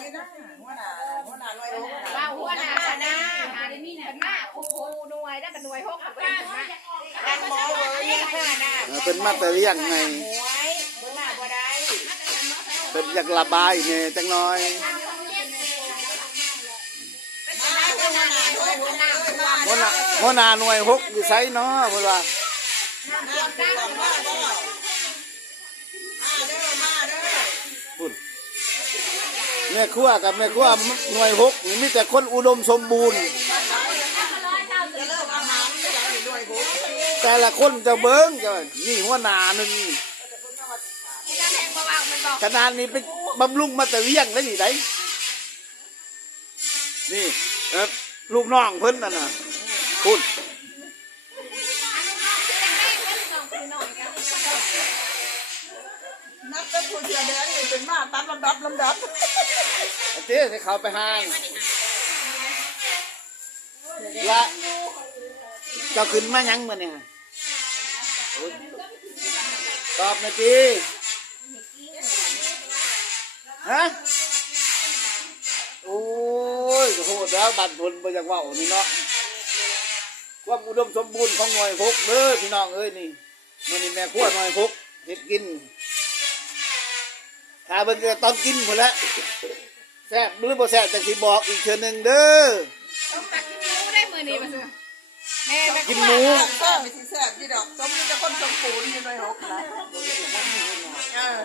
อยู่นะหัวหน้าหัวหน้าหน่วยหกว่าหัวหน้าคณะหาได้มีน่ะมาโอ้โหหน่วยได้เป็นหน่วยหกกับเป็นมาการหมอเว้ยหัวหน้าเออเป็นมาแต่เลี้ยงไงหวยหัวหน้าบ่ได้เป็นอยากระบายเนี่ยจังน้อยมาหัวหน้าหน่วยหกเลยมาหัวหน้าหัวหน้าหน่วยหกอยู่ไสเนาะเพิ่นว่า แม่ครัวกับแม่ครัวหน่วยหกนี่มีแต่คนอุดมสมบูรณ์ แต่ละคนจะเบิ้งจะนี่หัวหนาหนึ่งที่ขนาดนี้เป็นบำรุงมาแต่เลี้ยงได้วนี่ไดนี่ลูกน้องเพิ่นนั่นน่ะคุณนับเป็นผู้เชี่ยวแดงนี่เป็นมาตามลำดับลำดับ เจ๊ให้เขาไปห้างและเจ้าขึ้นมายังมาเนี่ยตอบหน่อยจีฮะโอ้ยโหดแล้วบัตรผลไปจากว่าโอ้นี่เนาะความอุดมสมบูรณ์ของหน่วยพกเด้อพี่น้องเอ้ยนี่มันนี่แม่ขั้วหน่วยพกเห็ดกินถ้าเบิ่งก็ต้องกินหมดแล้ว แซ่บหรือบ่แซ่บแต่สิบอกอีกเทื่อหนึงเด้อ ต้องตักกินหมูได้มือนี้มาซื้อแม่แม่กินหมูแซ่บไม่สิแซ่บที่ดอกสมนี่จะคนสมบูรณ์อยู่หน่วยหกนะเออ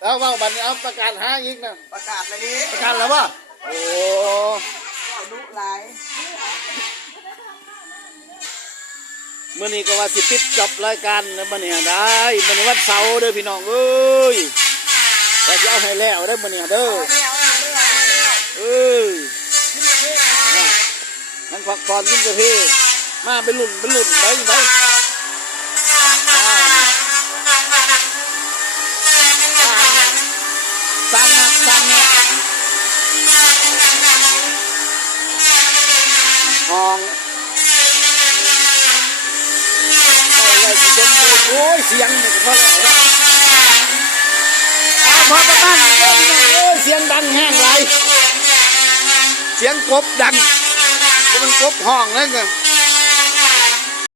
แล้วเว่าบัดนี้เอาประกาศหาอีกนะประกาศเลยดิประกาศแล้วบ่โอ้เอาดุหลายมื้อนี้ก็ว่าสิปิดจบรายการแล้วมื้อนี้ได้มื้อนี้วันเสาร์เด้อพี่น้องเอ้ย ว่าสิเอาให้แล้วเด้มื้อนี้เด้อเออาแล้วเอาแล้วเออน่ะนั่นพักผ่อนกินกาแฟมาเป็นรุ่นเป็นรุ่นไปไปสร้างนะสร้างนะห้องอาไว้สิสมบูรณ์โอ้ยเสียงนี่ก็พอแล้วนะเอ พอประมาณนี้เด้อพี่น้องเสียงดังแห้งไรเสียงกบดังมันกบห้องนั่นไง